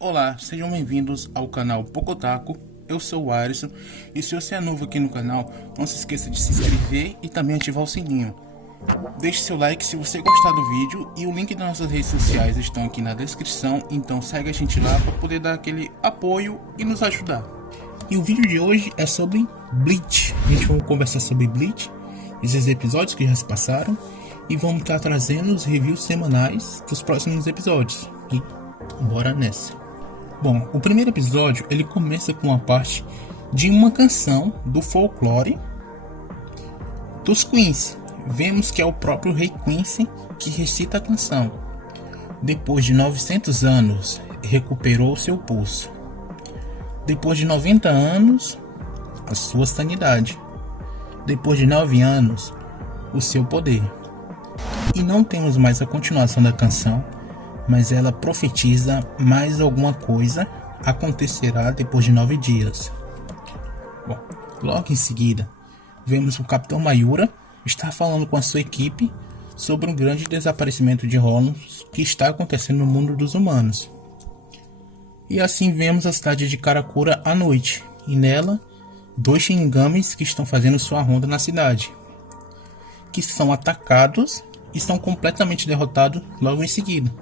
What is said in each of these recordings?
Olá, sejam bem-vindos ao canal Pocotaco. Eu sou o Alisson e se você é novo aqui no canal, não se esqueça de se inscrever e também ativar o sininho. Deixe seu like se você gostar do vídeo e o link das nossas redes sociais estão aqui na descrição, então segue a gente lá para poder dar aquele apoio e nos ajudar. E o vídeo de hoje é sobre Bleach. A gente vai conversar sobre Bleach, esses episódios que já se passaram, e vamos estar trazendo os reviews semanais dos próximos episódios. E bora nessa. Bom, o primeiro episódio ele começa com a parte de uma canção do folclore dos Queens. Vemos que é o próprio Rei Quincy que recita a canção. Depois de 900 anos, recuperou seu pulso. Depois de 90 anos, a sua sanidade. Depois de 9 anos, o seu poder. E não temos mais a continuação da canção, mas ela profetiza mais alguma coisa acontecerá depois de 9 dias. Bom, logo em seguida, vemos o Capitão Mayura estar falando com a sua equipe sobre um grande desaparecimento de Holons que está acontecendo no mundo dos humanos. E assim vemos a cidade de Karakura à noite, e nela, 2 Shinigamis que estão fazendo sua ronda na cidade, que são atacados e são completamente derrotados logo em seguida,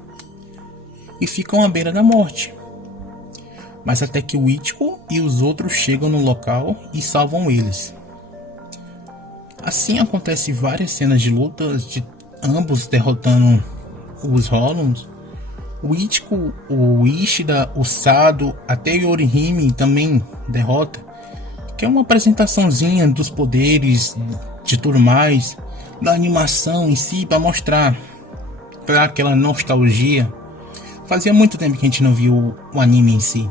e ficam à beira da morte. Mas até que o Ichigo e os outros chegam no local e salvam eles. Assim acontece várias cenas de lutas de ambos derrotando os Holons. O Ichigo, o Ishida, o Sado, até o Yorihime também derrota, que é uma apresentaçãozinha dos poderes, de tudo mais, da animação em si, para mostrar pra aquela nostalgia. Fazia muito tempo que a gente não viu o anime em si,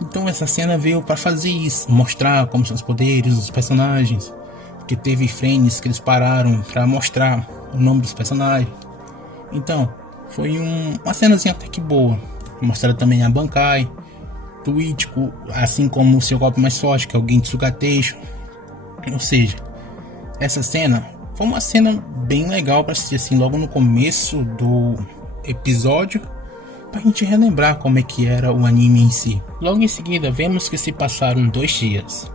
então essa cena veio para fazer isso, mostrar como são os poderes dos personagens, que teve frames que eles pararam para mostrar o nome dos personagens. Então foi uma cenazinha até que boa. Mostrar também a Bankai do Ichigo, assim como o seu golpe mais forte, que é o Gentsuga Teisho. Ou seja, essa cena foi uma cena bem legal para assistir assim logo no começo do episódio, pra gente relembrar como é que era o anime em si. Logo em seguida vemos que se passaram 2 dias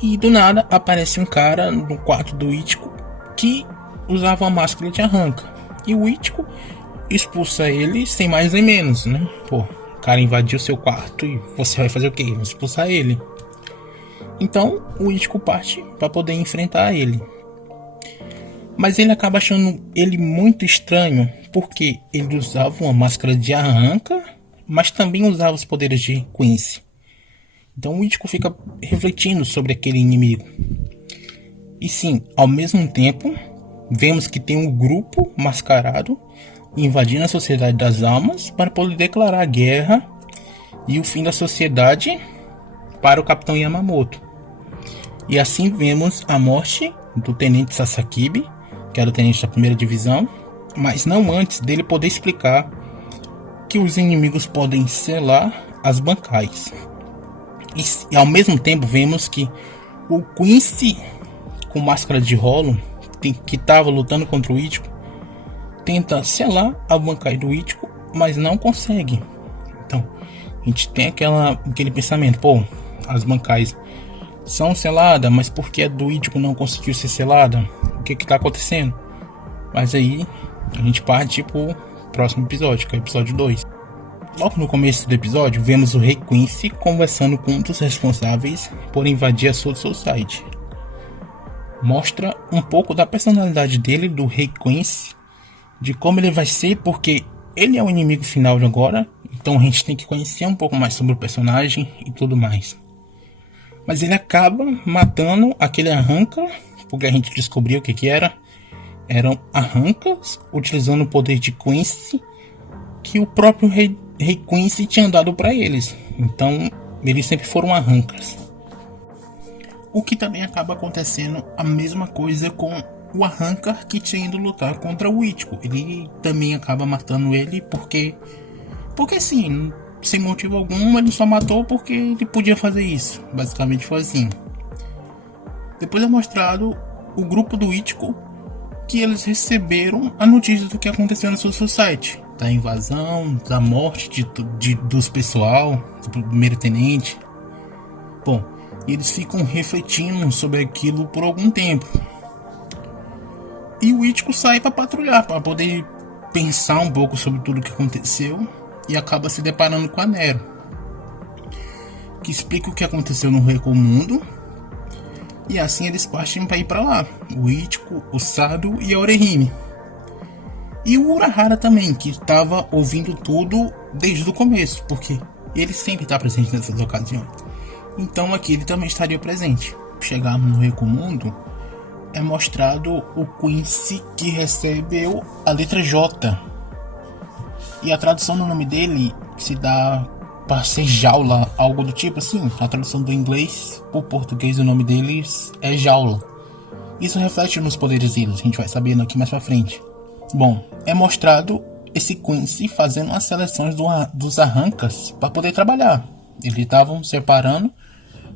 e do nada aparece um cara no quarto do Ichigo que usava uma máscara de arranca, e o Ichigo expulsa ele sem mais nem menos, né? Pô, o cara invadiu seu quarto e você vai fazer o quê? Vai expulsar ele. Então o Ichigo parte para poder enfrentar ele. Mas ele acaba achando ele muito estranho, porque ele usava uma máscara de arranca, mas também usava os poderes de Quincy. Então o Ichigo fica refletindo sobre aquele inimigo. E sim, ao mesmo tempo, vemos que tem um grupo mascarado invadindo a Sociedade das Almas para poder declarar guerra e o fim da sociedade para o Capitão Yamamoto. E assim vemos a morte do Tenente Sasakibe, que era o tenente da primeira divisão, mas não antes dele poder explicar que os inimigos podem selar as bancais. E ao mesmo tempo vemos que o Quincy com máscara de Holon, que estava lutando contra o Ichigo, tenta selar a bancai do Ichigo, mas não consegue. Então a gente tem aquele pensamento, pô, as bancais são seladas, mas por que a do Ichigo não conseguiu ser selada? O que está acontecendo? Mas aí a gente parte pro próximo episódio, que é o episódio 2. Logo no começo do episódio, vemos o Rei Quincy conversando com um dos responsáveis por invadir a Soul Society. Mostra um pouco da personalidade dele, do Rei Quincy, de como ele vai ser, porque ele é o inimigo final de agora, então a gente tem que conhecer um pouco mais sobre o personagem e tudo mais. Mas ele acaba matando aquele arranca, porque a gente descobriu o que era. Eram arrancas utilizando o poder de Quincy que o próprio Rei Quincy tinha dado para eles. Então eles sempre foram arrancas. O que também acaba acontecendo a mesma coisa com o arranca que tinha ido lutar contra o Ichigo. Ele também acaba matando ele porque sim, sem motivo algum. Ele só matou porque ele podia fazer isso. Basicamente foi assim. Depois é mostrado o grupo do Ichigo, que eles receberam a notícia do que aconteceu na sua society. da invasão, da morte dos pessoal, do primeiro tenente. Bom, eles ficam refletindo sobre aquilo por algum tempo. E o Ichigo sai para patrulhar, para poder pensar um pouco sobre tudo o que aconteceu, e acaba se deparando com a Nero, que explica o que aconteceu no Recomundo. E assim eles partem para ir para lá, o Ichigo, o Sado e a Orihime. E o Urahara também, que estava ouvindo tudo desde o começo, porque ele sempre está presente nessas ocasiões. Então aqui ele também estaria presente. Chegarmos no Recomundo, é mostrado o Quincy que recebeu a letra J. E a tradução do nome dele se dá para ser jaula, algo do tipo assim. A tradução do inglês para o português, o nome deles é jaula. Isso reflete nos poderes deles, a gente vai sabendo aqui mais para frente. Bom, é mostrado esse Quincy fazendo as seleções dos arrancas para poder trabalhar. Eles estavam separando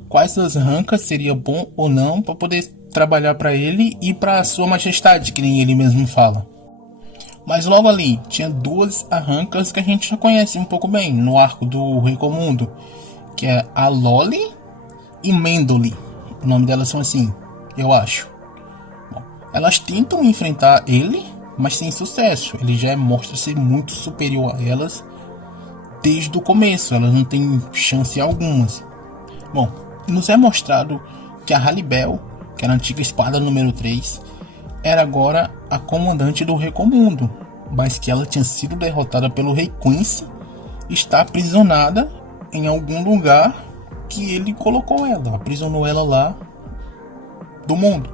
quais das arrancas seria bom ou não para poder trabalhar para ele e para sua majestade, que nem ele mesmo fala. Mas logo ali tinha duas arrancas que a gente já conhece um pouco bem no arco do Recomundo, que é a Loli e Mendoli. O nome delas são assim, eu acho. Bom, elas tentam enfrentar ele, mas sem sucesso. Ele já mostra ser muito superior a elas desde o começo. Elas não têm chance algumas. Bom, nos é mostrado que a Haribel, que era a antiga espada número 3, era agora a comandante do Recomundo, mas que ela tinha sido derrotada pelo Rei Quincy e está aprisionada em algum lugar que ele colocou ela, aprisionou ela lá do mundo.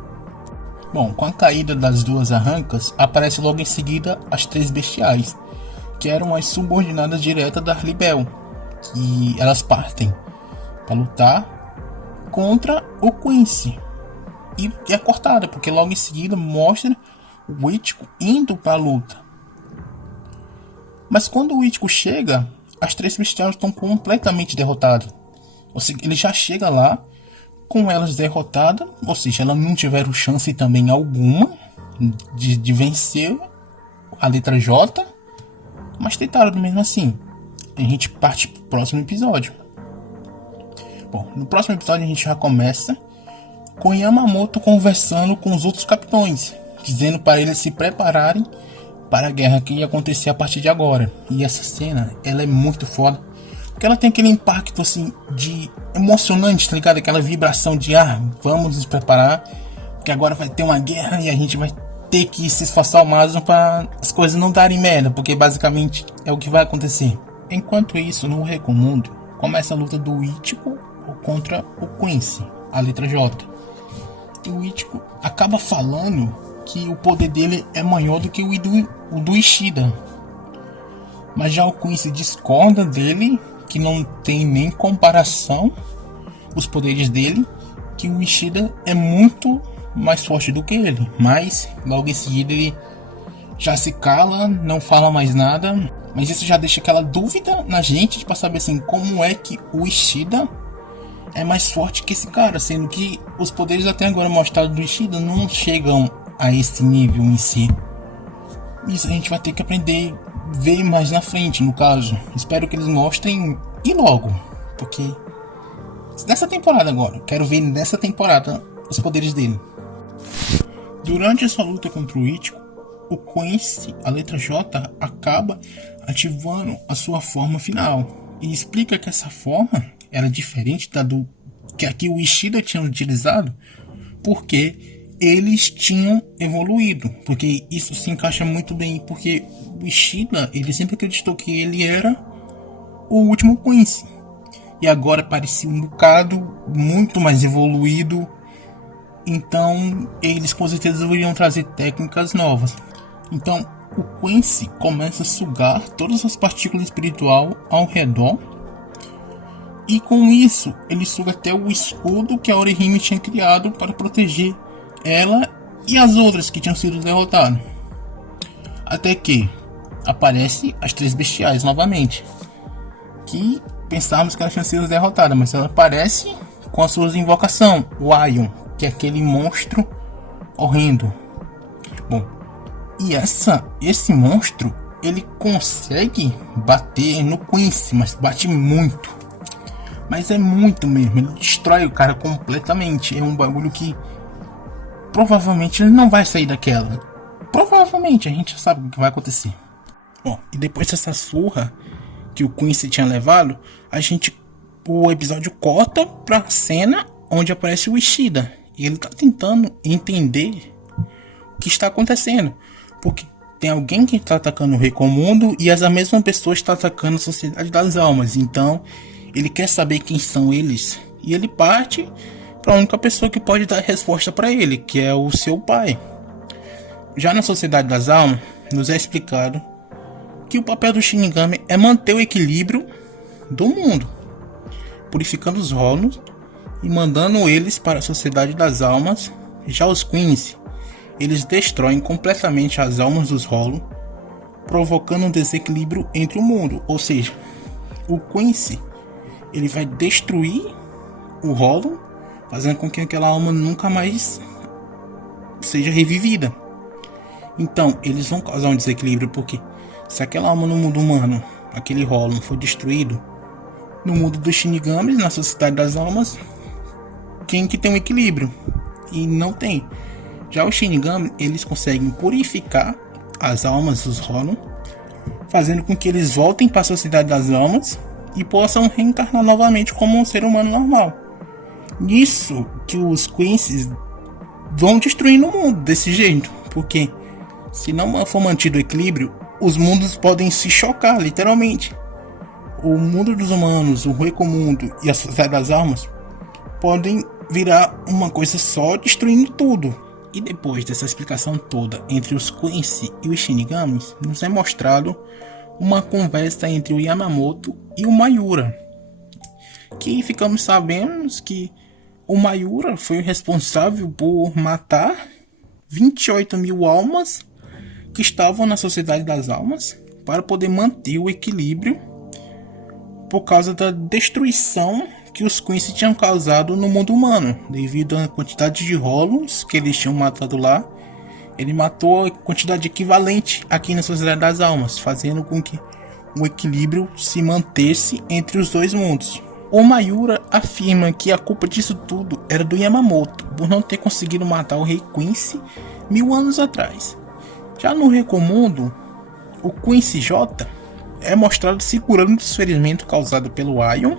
Bom, com a caída das duas arrancas, aparece logo em seguida as três bestiais, que eram as subordinadas diretas da Haribel, que elas partem para lutar contra o Quincy. E é cortada, porque logo em seguida mostra o Ichigo indo para a luta. Mas quando o Ichigo chega, as três bestiais estão completamente derrotadas. Ou seja, ele já chega lá com elas derrotadas, ou seja, elas não tiveram chance também alguma de vencer a letra J, mas tentaram mesmo assim. A gente parte para o próximo episódio. Bom, no próximo episódio a gente já começa com Yamamoto conversando com os outros capitães, dizendo para eles se prepararem para a guerra que ia acontecer a partir de agora. E essa cena, ela é muito foda, porque ela tem aquele impacto assim de emocionante, tá ligado? Aquela vibração de vamos nos preparar, porque agora vai ter uma guerra e a gente vai ter que se esforçar ao máximo para as coisas não darem merda, porque basicamente é o que vai acontecer. Enquanto isso, no Recomundo, começa a luta do Ichigo contra o Quincy, a letra J. E o Ichigo acaba falando que o poder dele é maior do que o do Ishida. Mas já o Quincy discorda dele, que não tem nem comparação os poderes dele, que o Ishida é muito mais forte do que ele. Mas logo em seguida ele já se cala, não fala mais nada. Mas isso já deixa aquela dúvida na gente para saber assim, como é que o Ishida é mais forte que esse cara, sendo que os poderes até agora mostrados do Ishida não chegam a esse nível em si. Isso a gente vai ter que aprender a ver mais na frente, no caso. Espero que eles mostrem e logo, porque nessa temporada agora, quero ver nessa temporada os poderes dele. Durante essa luta contra o Ichigo, o Quincy, a letra J, acaba ativando a sua forma final e explica que essa forma era diferente da do que aqui o Ishida tinha utilizado, porque eles tinham evoluído, porque isso se encaixa muito bem, porque o Ishida, ele sempre acreditou que ele era o último Quincy, e agora parecia um bocado muito mais evoluído, então eles com certeza iriam trazer técnicas novas. Então o Quincy começa a sugar todas as partículas espiritual ao redor, e com isso ele suga até o escudo que a Orihime tinha criado para proteger ela e as outras que tinham sido derrotadas. Até que aparece as três bestiais novamente, que pensávamos que elas tinham sido derrotadas, mas ela aparece com as suas invocações, o Aion, que é aquele monstro horrendo. Bom, e esse monstro ele consegue bater no Quincy, mas bate muito. Mas é muito mesmo, ele destrói o cara completamente. É um bagulho que provavelmente ele não vai sair daquela. Provavelmente, a gente já sabe o que vai acontecer. Ó, e depois dessa surra que o Quincy tinha levado, o episódio corta pra cena onde aparece o Ishida. E ele tá tentando entender o que está acontecendo. Porque tem alguém que está atacando o Recomundo e essa mesma pessoa está atacando a Sociedade das Almas. Então ele quer saber quem são eles. E ele parte para a única pessoa que pode dar resposta para ele, que é o seu pai. Já na Sociedade das Almas, nos é explicado que o papel do Shinigami é manter o equilíbrio do mundo, purificando os Hollows e mandando eles para a Sociedade das Almas. Já os Quincy, eles destroem completamente as almas dos Hollow, provocando um desequilíbrio entre o mundo. Ou seja, o Quincy, ele vai destruir o Hollow, fazendo com que aquela alma nunca mais seja revivida. Então, eles vão causar um desequilíbrio, porque se aquela alma no mundo humano, aquele Hollow, for destruído, no mundo dos Shinigamis, na Sociedade das Almas, quem que tem um equilíbrio? E não tem. Já os Shinigami, eles conseguem purificar as almas dos Hollow, fazendo com que eles voltem para a Sociedade das Almas e possam reencarnar novamente como um ser humano normal. Nisso que os Quincy vão destruindo o mundo desse jeito, porque se não for mantido o equilíbrio, os mundos podem se chocar, literalmente. O mundo dos humanos, o Recomundo e a Sociedade das Almas podem virar uma coisa só, destruindo tudo. E depois dessa explicação toda entre os Quincy e os Shinigamis, nos é mostrado uma conversa entre o Yamamoto e o Mayura, que ficamos sabendo que o Mayura foi o responsável por matar 28 mil almas que estavam na Sociedade das Almas para poder manter o equilíbrio por causa da destruição que os Quincy tinham causado no mundo humano, devido à quantidade de Hollows que eles tinham matado lá. Ele matou a quantidade equivalente aqui na Sociedade das Almas, fazendo com que o equilíbrio se mantesse entre os dois mundos. O Mayura afirma que a culpa disso tudo era do Yamamoto, por não ter conseguido matar o Rei Quincy 1000 anos atrás. Já no Recomundo, o Quincy J é mostrado se curando dos ferimentos causados pelo Aion,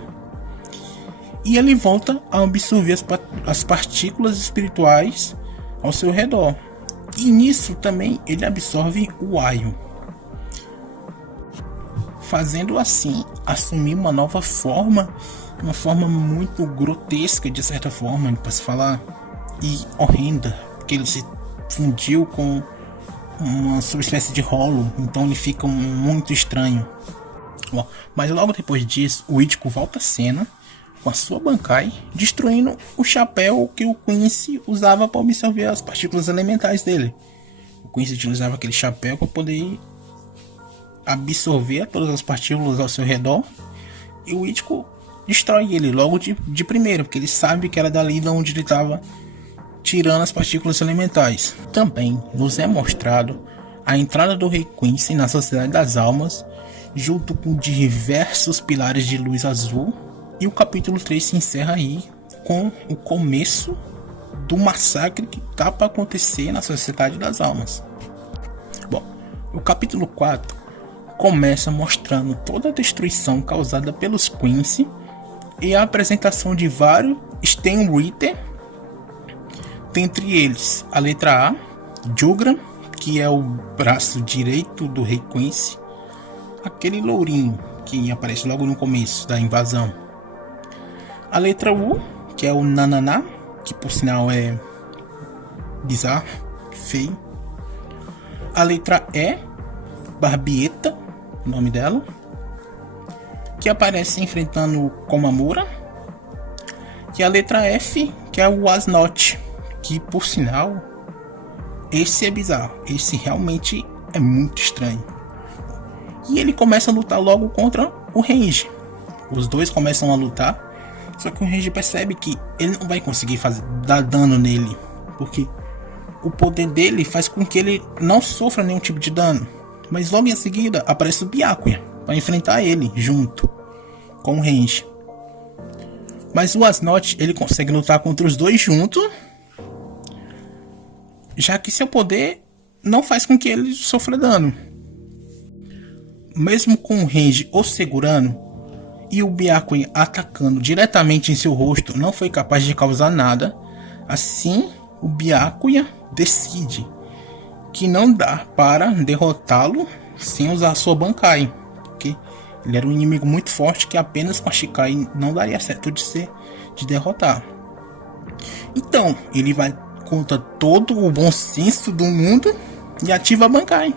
e ele volta a absorver as partículas espirituais ao seu redor. E nisso também ele absorve o Aion, fazendo assim assumir uma nova forma, uma forma muito grotesca de certa forma, para se falar, e horrenda, porque ele se fundiu com uma subespécie de Hollow, então ele fica muito estranho. Bom, mas logo depois disso, o Ichigo volta à cena com a sua Bankai, destruindo o chapéu que o Quincy usava para absorver as partículas elementais dele. O Quincy utilizava aquele chapéu para poder absorver todas as partículas ao seu redor, e o Ichigo destrói ele logo de primeiro, porque ele sabe que era dali de onde ele estava tirando as partículas elementais. Também nos é mostrado a entrada do Rei Quincy na Sociedade das Almas, junto com diversos pilares de luz azul. E o capítulo 3 se encerra aí com o começo do massacre que tá para acontecer na Sociedade das Almas. Bom, o capítulo 4 começa mostrando toda a destruição causada pelos Quincy e a apresentação de vários Stenritter, dentre eles a letra A, Jugram, que é o braço direito do Rei Quincy, aquele lourinho que aparece logo no começo da invasão. A letra U, que é o Nananá, que por sinal é bizarro, feio. A letra E, Barbieta, o nome dela, que aparece enfrentando o Komamura. E a letra F, que é o Asnot, que por sinal, esse é bizarro, esse realmente é muito estranho. E ele começa a lutar logo contra o Renji. Os dois começam a lutar. Só que o Renji percebe que ele não vai conseguir dar dano nele, porque o poder dele faz com que ele não sofra nenhum tipo de dano. Mas logo em seguida aparece o Byakuya para enfrentar ele junto com o Renji. Mas o Asnot ele consegue lutar contra os dois juntos, já que seu poder não faz com que ele sofra dano. Mesmo com o Renji o segurando e o Byakuya atacando diretamente em seu rosto, não foi capaz de causar nada. Assim, o Byakuya decide que não dá para derrotá-lo sem usar sua Bankai, porque ele era um inimigo muito forte que apenas com a Shikai não daria certo de derrotar. Então, ele vai contra todo o bom senso do mundo e ativa a Bankai.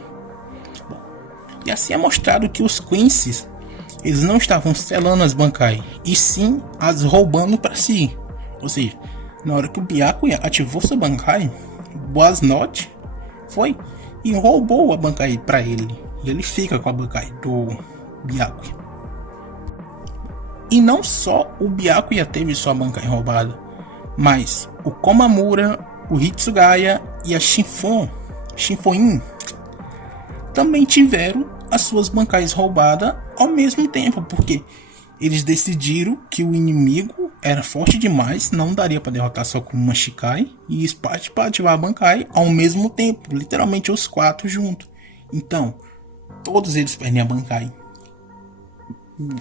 E assim é mostrado que os Quincy's, eles não estavam selando as Bankai, e sim as roubando para si. Ou seja, na hora que o Byakuya ativou sua Bankai, o Asnot foi e roubou a Bankai para ele. E ele fica com a Bankai do Byakuya. E não só o Byakuya teve sua Bankai roubada, mas o Komamura, o Hitsugaya e a Shinfoin também tiveram as suas Bankais roubadas ao mesmo tempo, porque eles decidiram que o inimigo era forte demais, não daria para derrotar só com uma Shikai, e eles partem para ativar a Bankai ao mesmo tempo, literalmente os 4 juntos. Então, todos eles perdem a Bankai.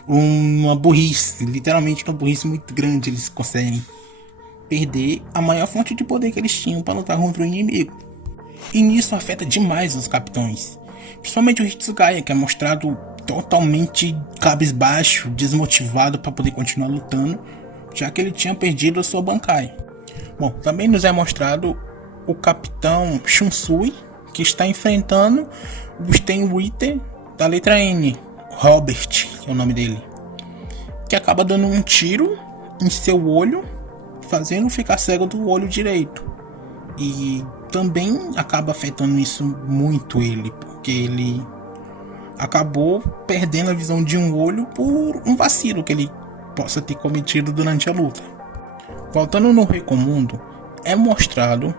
Uma burrice, literalmente uma burrice muito grande, eles conseguem perder a maior fonte de poder que eles tinham para lutar contra o inimigo. E nisso afeta demais os capitães, principalmente o Hitsugaya, que é mostrado totalmente cabisbaixo, desmotivado para poder continuar lutando, já que ele tinha perdido a sua Bankai. Bom, também nos é mostrado o capitão Shunsui, que está enfrentando o Stenritter da letra N, Robert, que é o nome dele, que acaba dando um tiro em seu olho, fazendo ficar cego do olho direito. E também acaba afetando isso muito ele, porque ele acabou perdendo a visão de um olho por um vacilo que ele possa ter cometido durante a luta. Voltando no Recomundo, é mostrado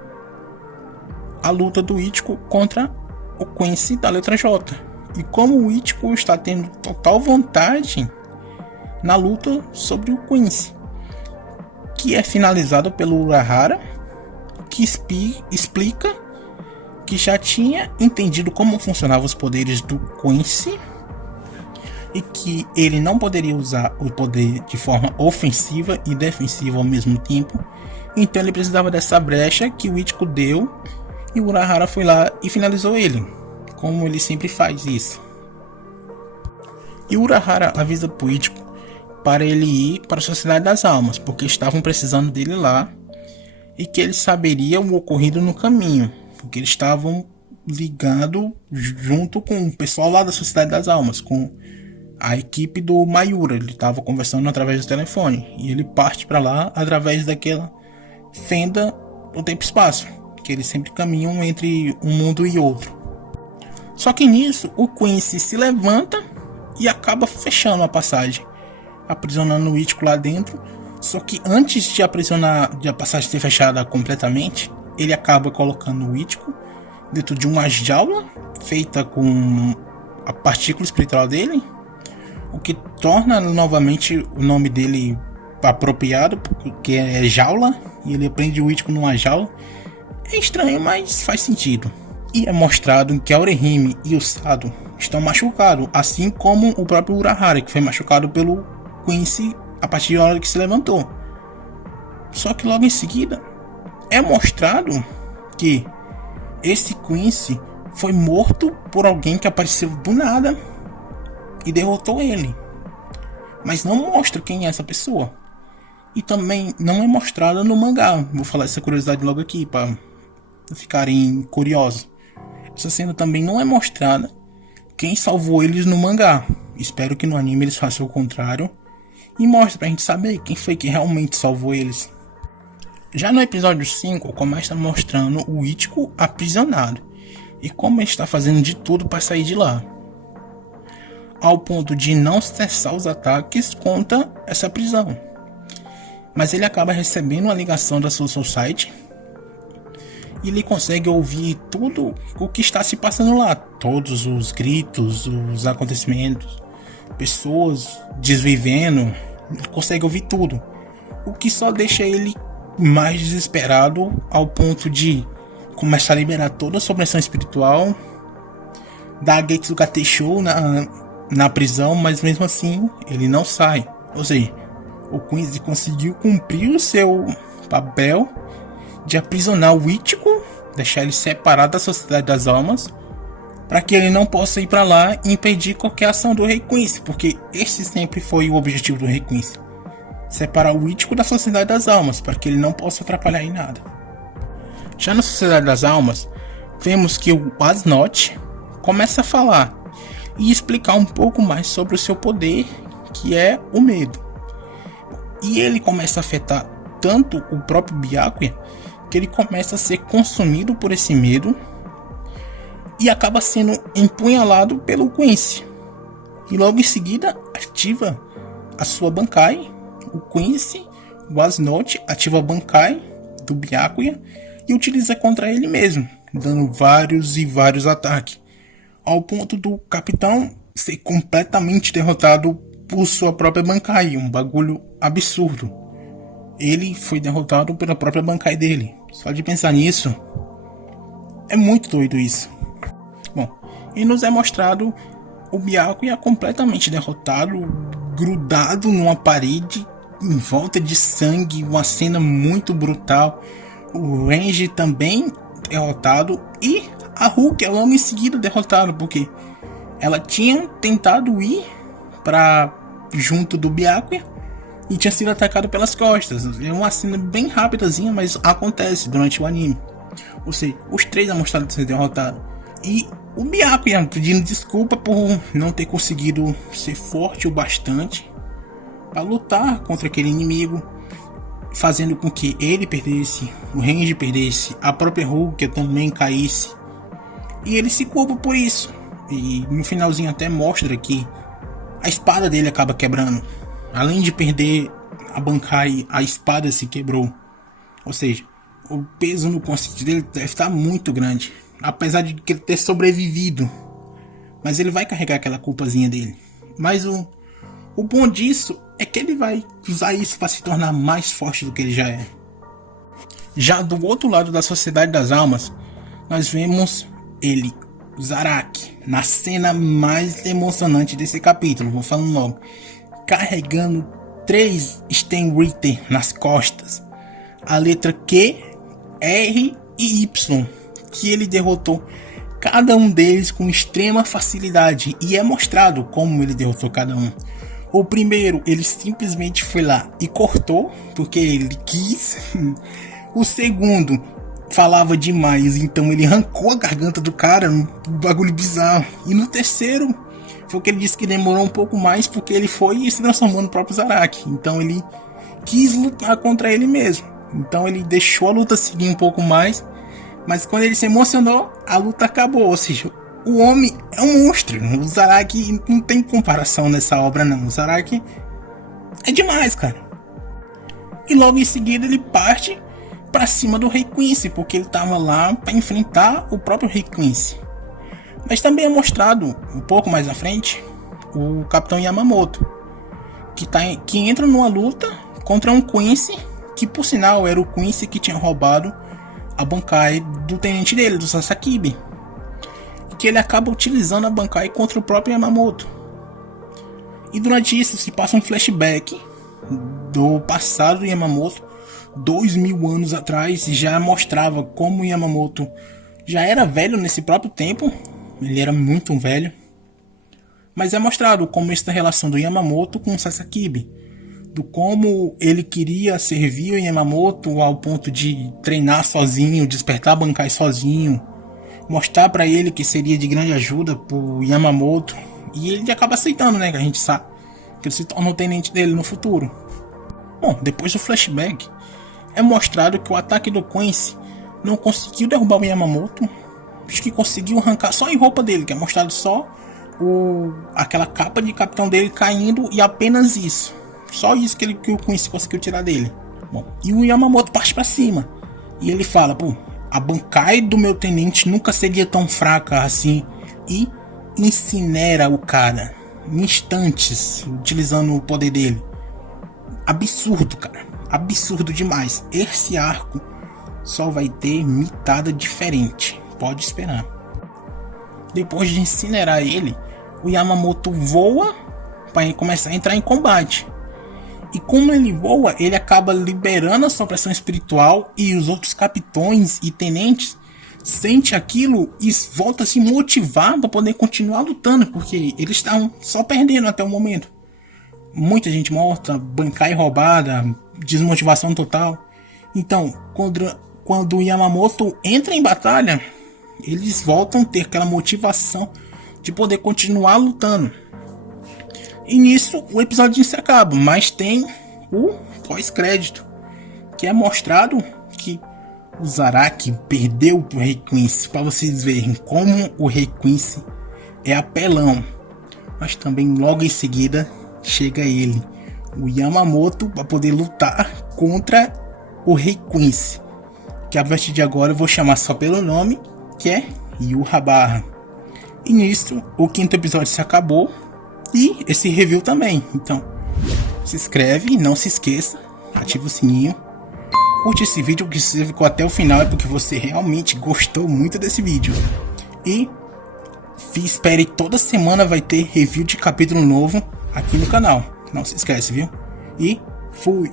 a luta do Ichigo contra o Quincy da letra J, e como o Ichigo está tendo total vantagem na luta sobre o Quincy, que é finalizado pelo Urahara, que explica que já tinha entendido como funcionavam os poderes do Quincy e que ele não poderia usar o poder de forma ofensiva e defensiva ao mesmo tempo. Então ele precisava dessa brecha que o Ichigo deu, e o Urahara foi lá e finalizou ele, como ele sempre faz isso. E o Urahara avisa pro Ichigo para ele ir para a Sociedade das Almas, porque estavam precisando dele lá, e que ele saberia o ocorrido no caminho, porque eles estavam ligados junto com o pessoal lá da Sociedade das Almas, com a equipe do Mayura. Ele estava conversando através do telefone, e ele parte para lá através daquela fenda do tempo e espaço, que eles sempre caminham entre um mundo e outro. Só que nisso o Quincy se levanta e acaba fechando a passagem, aprisionando o Ichigo lá dentro. Só que antes de a passagem ser fechada completamente, ele acaba colocando o Ichigo dentro de uma jaula feita com a partícula espiritual dele, o que torna novamente o nome dele apropriado, porque é jaula, e ele prende o Ichigo numa jaula. É estranho, mas faz sentido. E é mostrado que a Orihime e o Sado estão machucados, assim como o próprio Urahara, que foi machucado pelo Quincy a partir da hora que se levantou. Só que logo em seguida é mostrado que esse Quincy foi morto por alguém que apareceu do nada e derrotou ele, mas não mostra quem é essa pessoa. E também não é mostrada no mangá. Vou falar essa curiosidade logo aqui para ficarem curiosos. Essa cena também não é mostrada quem salvou eles no mangá. Espero que no anime eles façam o contrário e mostre pra gente saber quem foi que realmente salvou eles. Já no episódio 5 começa mostrando o Ichigo aprisionado e como ele está fazendo de tudo para sair de lá, ao ponto de não cessar os ataques contra essa prisão. Mas ele acaba recebendo uma ligação da Soul Society E ele consegue ouvir tudo o que está se passando lá. Todos os gritos, os acontecimentos, pessoas desvivendo. Ele consegue ouvir tudo. O que só deixa ele mais desesperado ao ponto de começar a liberar toda a sua pressão espiritual. Dar a Getsuga Show na prisão, mas mesmo assim ele não sai. Ou seja, o Quincy conseguiu cumprir o seu papel de aprisionar o Ichigo, deixar ele separado da Sociedade das Almas, para que ele não possa ir para lá e impedir qualquer ação do Rei Quincy, porque esse sempre foi o objetivo do Rei Quincy: separar o Ichigo da Sociedade das Almas, para que ele não possa atrapalhar em nada. Já na Sociedade das Almas, vemos que o Asnot começa a falar e explicar um pouco mais sobre o seu poder, que é o medo. E ele começa a afetar tanto o próprio Byakuya, que ele começa a ser consumido por esse medo e acaba sendo empunhalado pelo Quincy. E logo em seguida ativa a sua Bankai. O Quincy, o Asnot, ativa a Bankai do Byakuya e utiliza contra ele mesmo, dando vários e vários ataques, ao ponto do capitão ser completamente derrotado por sua própria Bankai. Um bagulho absurdo. Ele foi derrotado pela própria Bankai dele. Só de pensar nisso, é muito doido isso. Bom, e nos é mostrado o Byakuya completamente derrotado, grudado numa parede, em volta de sangue, uma cena muito brutal. O Renji também derrotado e a Rukia logo em seguida derrotado, porque ela tinha tentado ir para junto do Byakuya e tinha sido atacado pelas costas. É uma cena bem rapidazinha, mas acontece durante o anime. Ou seja, os três é mostrado ser derrotados. E o Byakuya pedindo desculpa por não ter conseguido ser forte o bastante para lutar contra aquele inimigo, fazendo com que ele perdesse, o Renji perdesse, a própria Rukia também caísse. E ele se culpa por isso. E no finalzinho até mostra que a espada dele acaba quebrando. Além de perder a Bankai, a espada se quebrou. Ou seja, o peso no consciente dele deve estar muito grande. Apesar de ele ter sobrevivido. Mas ele vai carregar aquela culpazinha dele. Mas o bom disso é que ele vai usar isso para se tornar mais forte do que ele já é. Já do outro lado da Sociedade das Almas, nós vemos ele, Zaraki, na cena mais emocionante desse capítulo, vou falando logo, carregando 3 Stenritter nas costas, a letra Q, R e Y, que ele derrotou cada um deles com extrema facilidade, e é mostrado como ele derrotou cada um. O primeiro, ele simplesmente foi lá e cortou, porque ele quis. O segundo falava demais, então ele arrancou a garganta do cara, um bagulho bizarro. E no terceiro, foi o que ele disse que demorou um pouco mais, porque ele foi se transformou no próprio Zaraki. Então ele quis lutar contra ele mesmo. Então ele deixou a luta seguir um pouco mais, mas quando ele se emocionou, a luta acabou. Ou seja, o homem é um monstro. O Zaraki não tem comparação nessa obra não. O Zaraki é demais, cara. E logo em seguida ele parte pra cima do Rei Quincy, porque ele tava lá para enfrentar o próprio Rei Quincy. Mas também é mostrado um pouco mais à frente o Capitão Yamamoto, que entra numa luta contra um Quincy, que por sinal era o Quincy que tinha roubado a Bankai do tenente dele, do Sasakibe, que ele acaba utilizando a Bankai contra o próprio Yamamoto. E durante isso se passa um flashback do passado do Yamamoto, 2000 anos atrás, e já mostrava como o Yamamoto já era velho nesse próprio tempo. Ele era muito velho. Mas é mostrado o começo da relação do Yamamoto com o Sasakibe, do como ele queria servir o Yamamoto ao ponto de treinar sozinho, despertar a Bankai sozinho, mostrar para ele que seria de grande ajuda pro Yamamoto, e ele acaba aceitando, né, que a gente sabe que ele se torna o tenente dele no futuro. Bom, depois do flashback é mostrado que o ataque do Quincy não conseguiu derrubar o Yamamoto. Acho que conseguiu arrancar só em roupa dele, que é mostrado só aquela capa de capitão dele caindo, e apenas isso. Só isso que o Quincy conseguiu tirar dele. Bom, e o Yamamoto parte pra cima. E ele fala, pô, A Bankai do meu tenente nunca seria tão fraca assim. E incinera o cara em instantes, utilizando o poder dele. Absurdo, cara. Absurdo demais. Esse arco só vai ter mitada diferente. Pode esperar. Depois de incinerar ele, o Yamamoto voa para começar a entrar em combate. E como ele voa, ele acaba liberando a sua pressão espiritual e os outros capitões e tenentes sente aquilo e volta a se motivar para poder continuar lutando, porque eles estavam só perdendo até o momento. Muita gente morta, Bankai roubada, desmotivação total. Então, quando o Yamamoto entra em batalha, eles voltam a ter aquela motivação de poder continuar lutando. E nisso o episódio se acaba, mas tem o pós-crédito, que é mostrado que o Zaraki perdeu pro Rei Quincy, para vocês verem como o Rei Quincy é apelão. Mas também logo em seguida chega ele, o Yamamoto, para poder lutar contra o Rei Quincy, que a partir de agora eu vou chamar só pelo nome, que é Yhwach. E nisso o quinto episódio se acabou e esse review também. Então se inscreve, não se esqueça, ativa o sininho, curte esse vídeo, que se você ficou até o final é porque você realmente gostou muito desse vídeo. E espere, toda semana vai ter review de capítulo novo aqui no canal, não se esquece, viu? E fui!